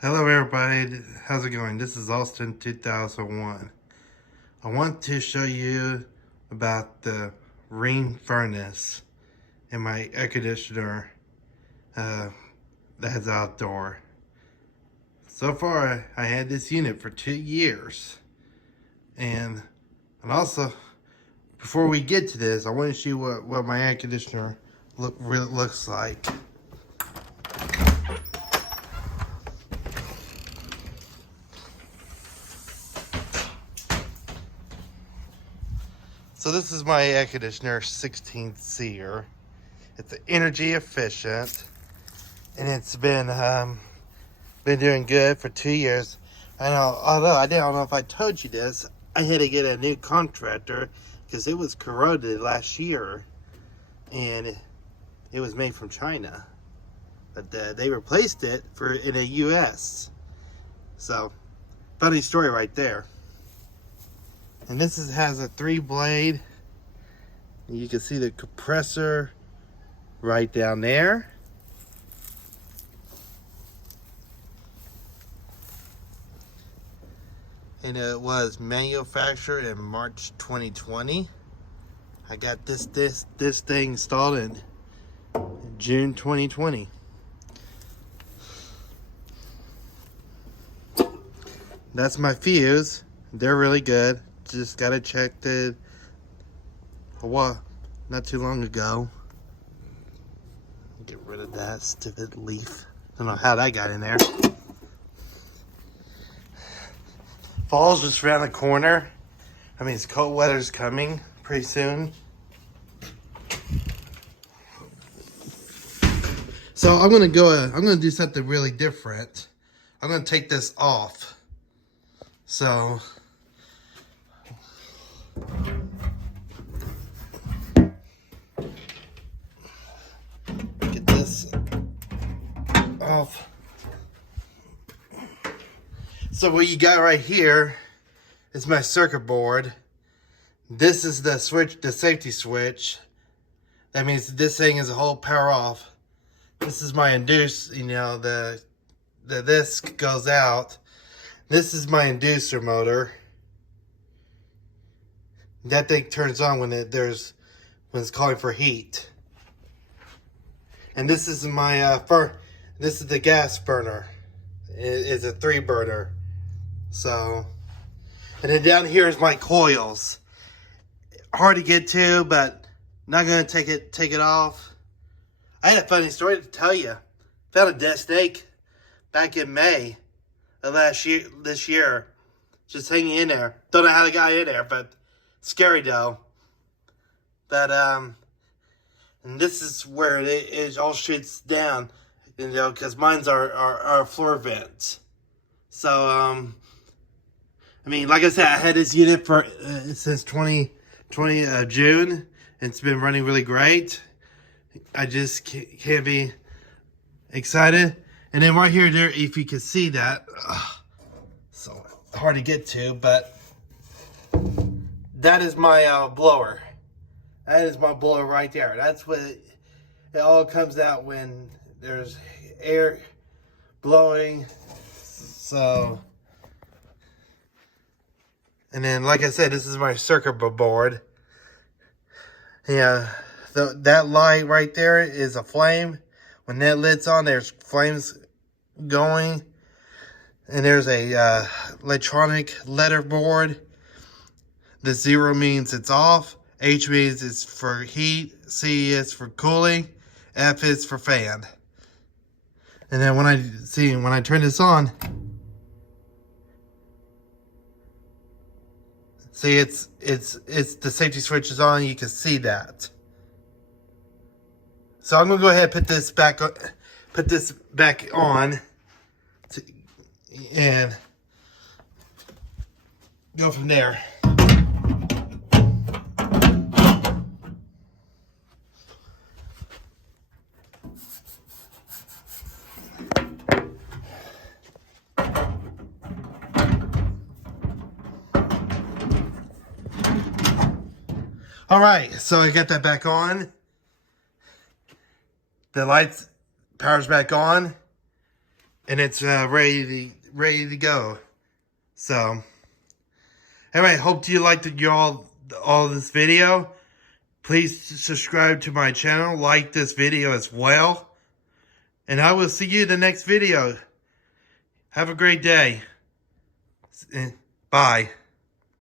Hello everybody, how's it going? This is Austin 2001. I want to show you about the Rheem Furnace and my air conditioner that's outdoor. So far I had this unit for 2 years, and also before we get to this I want to show you what my air conditioner really looks like. So this is my air conditioner, 16th SEER. It's energy efficient, and it's been doing good for 2 years. I know, although I don't know if I told you this, I had to get a new contractor because it was corroded last year, and it was made from China, but they replaced it in the U.S. So, funny story right there. And this has a 3-blade. You can see the compressor right down there. And it was manufactured in March 2020. I got this thing installed in June 2020. That's my fuse. They're really good. Just gotta check not too long ago. Get rid of that stupid leaf. I don't know how that got in there. Fall's just around the corner. I mean, it's cold weather's coming pretty soon. So I'm gonna do something really different. I'm gonna take this off. So get this off. So what you got right here is my circuit board. This is the switch, the safety switch. That means this thing is a whole power off. This is my induce, the this goes out. This is my inducer motor. That thing turns on when it's calling for heat. And this is my this is the gas burner. It's a 3-burner. So, and then down here is my coils. Hard to get to, but not gonna take it off. I had a funny story to tell you. Found a dead snake back in May of this year, just hanging in there. Don't know how it got in there, but scary though. But and this is where it all shoots down, because mine's are floor vents. So I mean, like I said, I had this unit for since 2020 June, and it's been running really great. I just can't be excited. And then right here, there, if you can see that, so hard to get to, but that is my blower. That is my blower right there. That's what it all comes out when there's air blowing. So, and then, like I said, this is my circuit board. Yeah, that light right there is a flame. When that lid's on, there's flames going. And there's a electronic letter board. The 0 means it's off. H means it's for heat. C is for cooling. F is for fan. And then when I turn this on, see, it's the safety switch is on. You can see that. So I'm gonna go ahead and put this back on, and go from there. All right, so I got that back on. The lights powers back on. and it's ready to go. So anyway, hope you liked all this video. Please subscribe to my channel, like this video as well, and I will see you in the next video. Have a great day. Bye.